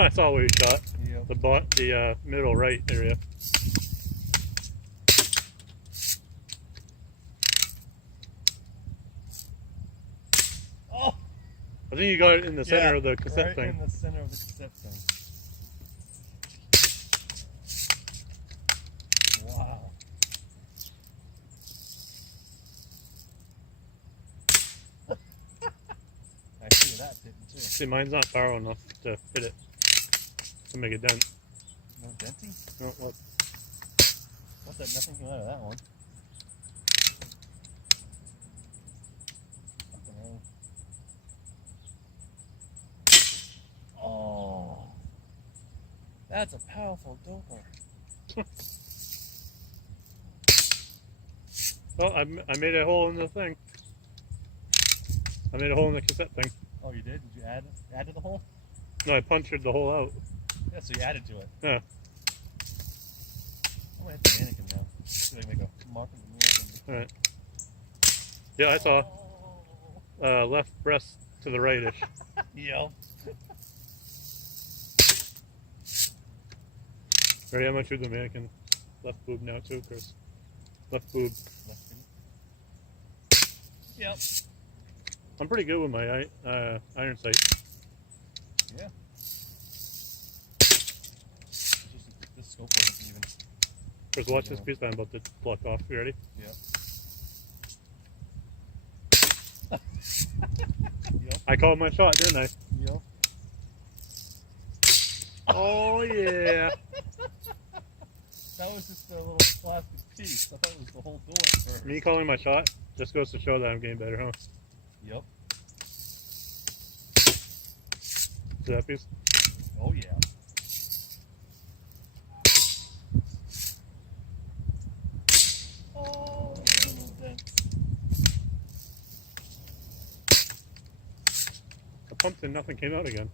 I saw where you shot. Yep. The middle right area. Oh! I think you got it in the center of the cassette right thing. in the center of the cassette thing. Wow. I see that hitting too. See, mine's not powerful enough to hit it to make a dent. No denting? No, what? What's that? Nothing came out of that one. Fucking hell. Oh. That's a powerful doper. Well, I made a hole in the thing. I made a hole in the cassette thing. Oh, you did? Did you add to the hole? No, I punctured the hole out. Yeah, so you added to it. Yeah. I'm gonna hit the mannequin now. See if I can make a mark on the mannequin. Alright. Yeah, I saw. Left breast to the right-ish. Yep. Ready? I'm gonna shoot the mannequin. Left boob now too, Chris. Left boob. Yep. I'm pretty good with my iron sight. Yeah. This scope wasn't even. Chris, watch this piece that I'm about to pluck off. You ready? Yep. Yep. I called my shot, didn't I? Yep. Oh yeah. That was just a little plastic piece. I thought it was the whole door at first. Me calling my shot just goes to show that I'm getting better, huh? Yep. See that piece? Oh yeah. Oh, I pumped and nothing came out again.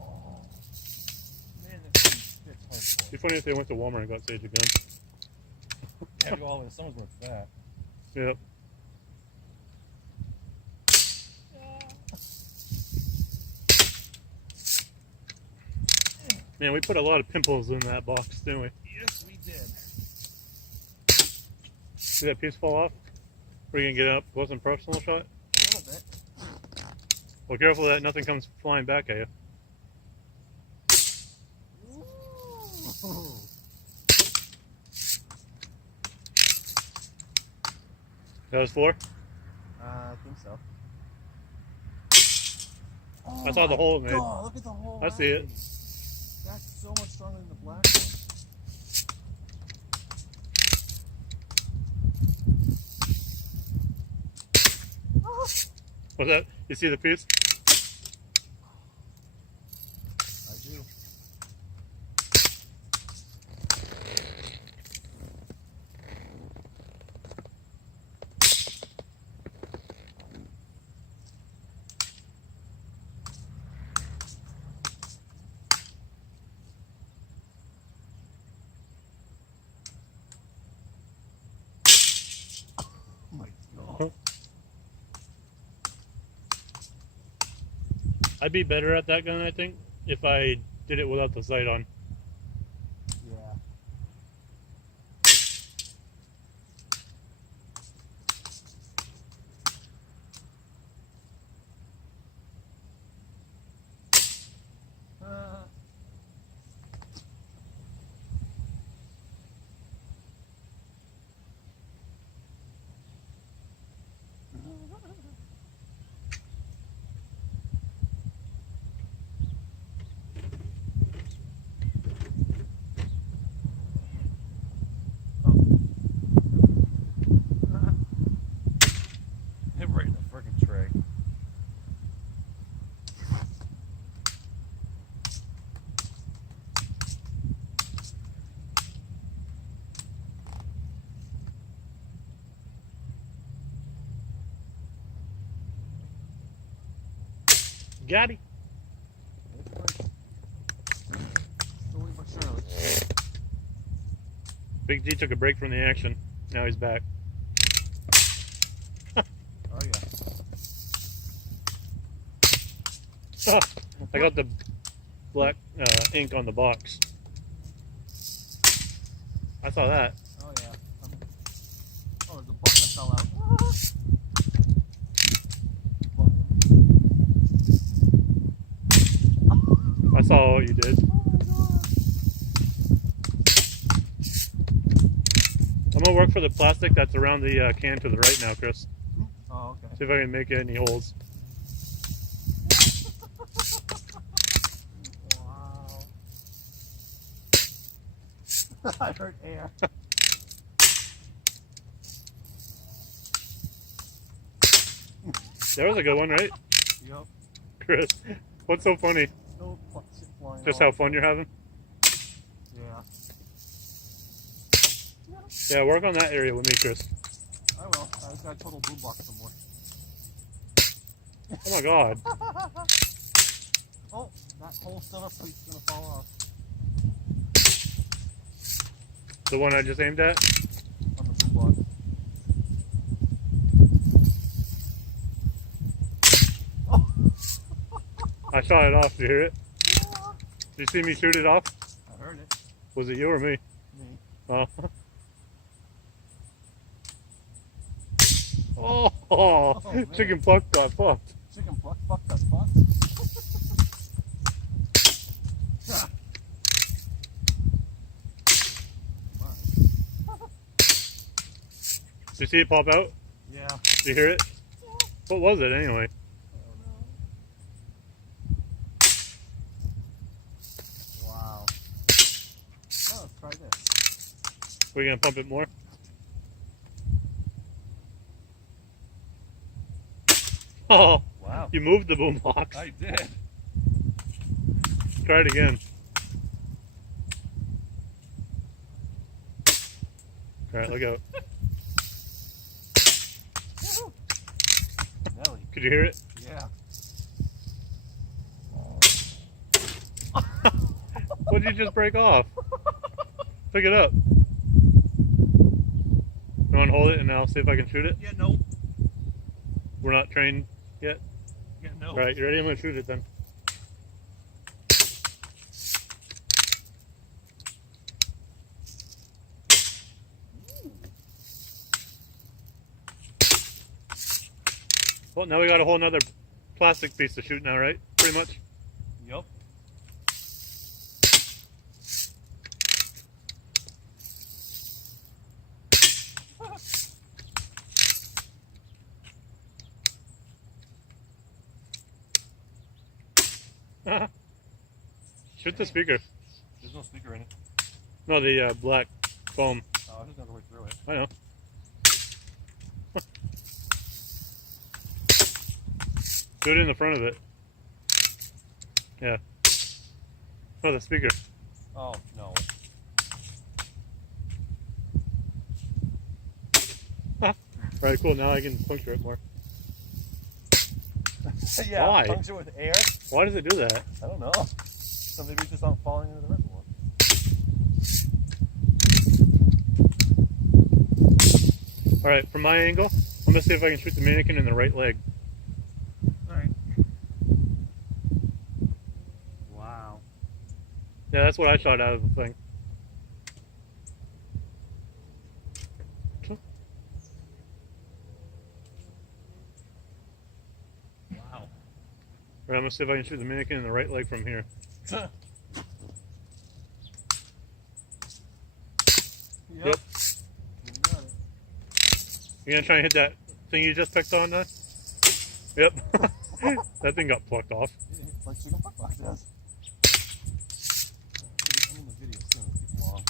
oh. Man, it's It'd be funny if they went to Walmart and got Sage again. Have you all in the summer's worth of that. Yep. Man, we put a lot of pimples in that box, didn't we? Yes, we did. See that piece fall off? We're gonna get it up close and personal shot? A little bit. Well, careful that nothing comes flying back at you. Ooh. That was 4? I think so. Oh I saw the hole it made. God, look at the hole. I see it. That's so much stronger than the black one. What's that? You see the piece? I do. Oh my God. I'd be better at that gun, I think, if I did it without the sight on. Yeah. Hit right in the frickin' tray. Got it. Slowly but surely. Big G took a break from the action. Now he's back. Oh yeah. I got the black ink on the box. I saw that. Oh yeah. Oh, there's a button that fell out. I saw what you did. I'm gonna work for the plastic that's around the can to the right now, Chris. Oh, okay. See if I can make any holes. Wow. I heard air. That was a good one, right? Yup. Chris, what's so funny? No shit flying Just off. how fun you're having? Yeah. Yeah, work on that area with me, Chris. I will. I just got a total boombox somewhere. Oh my god. Oh, that whole center plate's gonna fall off. The one I just aimed at? On the boombox. Oh. I shot it off. Did you hear it? Did you see me shoot it off? I heard it. Was it you or me? Me. Oh. Oh, chicken pluck got fucked. Chicken pluck got fucked. Did you see it pop out? Yeah. Did you hear it? What was it anyway? Wow. Oh, let's try this. We're gonna pump it more? Oh, Wow. you moved the boombox. I did. Try it again. Alright, look out. Nelly. Could you hear it? Yeah. What did you just break off? Pick it up. You want to hold it and I'll see if I can shoot it? Yeah, no. We're not trained yet? Yeah, no. Alright, you ready? I'm going to shoot it then. Well, now we got a whole nother plastic piece to shoot now, right? Pretty much. Yup. Shoot the speaker. There's no speaker in it. No, the black foam. Oh, I just gotta go right through it. I know. Do it in the front of it. Yeah. Oh, the speaker. Oh, no. Alright, cool. Now I can puncture it more. Yeah, Why? puncture with air? Why does it do that? I don't know. So maybe it's just not falling into the reservoir. Alright, from my angle, I'm going to see if I can shoot the mannequin in the right leg. Alright. Wow. Yeah, that's what I shot out of the thing. Wow. Alright, I'm going to see if I can shoot the mannequin in the right leg from here. Yep. Yep. You got it. You going to try and hit that thing you just picked on there? Yep. That thing got plucked off. Yeah, it's like chicken pluck box does. I'm in the video soon. It'll keep long.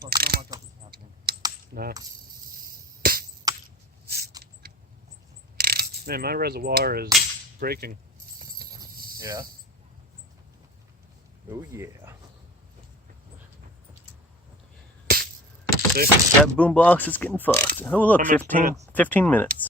Plus, not much else is happening. Nah. Man, my reservoir is breaking. Yeah. Oh yeah. See? That boombox is getting fucked. Oh look, How much 15 minutes.